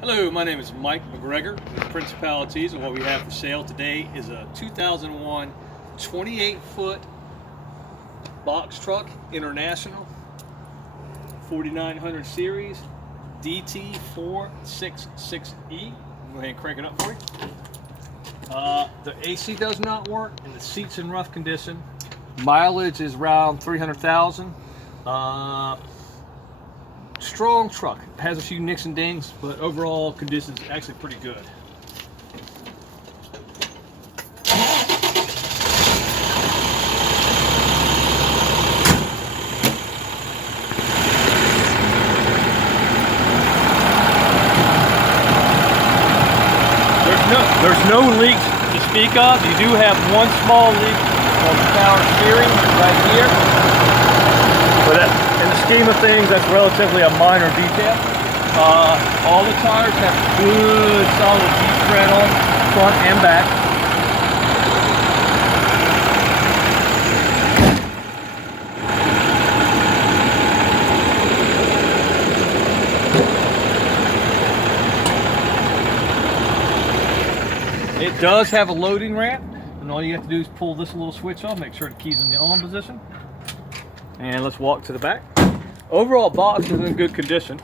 Hello, my name is Mike McGregor with Principalities, and what we have for sale today is a 2001 28-foot box truck, International, 4900 series, DT466E. Go ahead and crank it up for you. The AC does not work, and the seat's in rough condition. Mileage is around 300,000. Strong truck. It has a few nicks and dings, but overall condition is actually pretty good. There's no leaks to speak of. You do have one small leak on the power steering right here, but in the scheme of things, that's relatively a minor detail. All the tires have good solid deep tread on front and back. It does have a loading ramp, and all you have to do is pull this little switch off, make sure the key's in the on position. And let's walk to the back. Overall box is in good condition.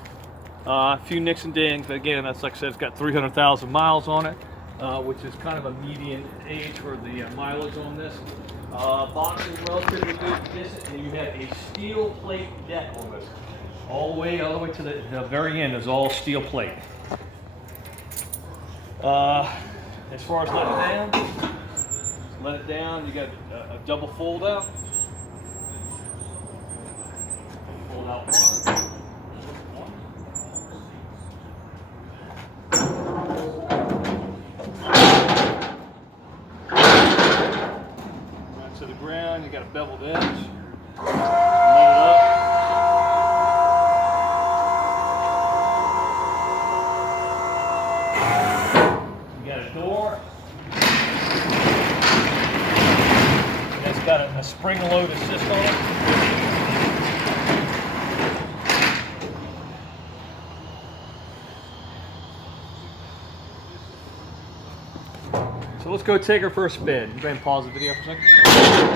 A few nicks and dings, but again, that's like I said, it's got 300,000 miles on it, which is kind of a median age for the mileage on this. Box is relatively good condition, and you have a steel plate deck on this. All the way to the very end is all steel plate. As far as let it down, you got a double fold out. Fold out one. Right to the ground, you got a beveled edge. Let it up. You got a door. It's got a spring load assist on it. So let's go take her for a spin. You go ahead and pause the video for a second.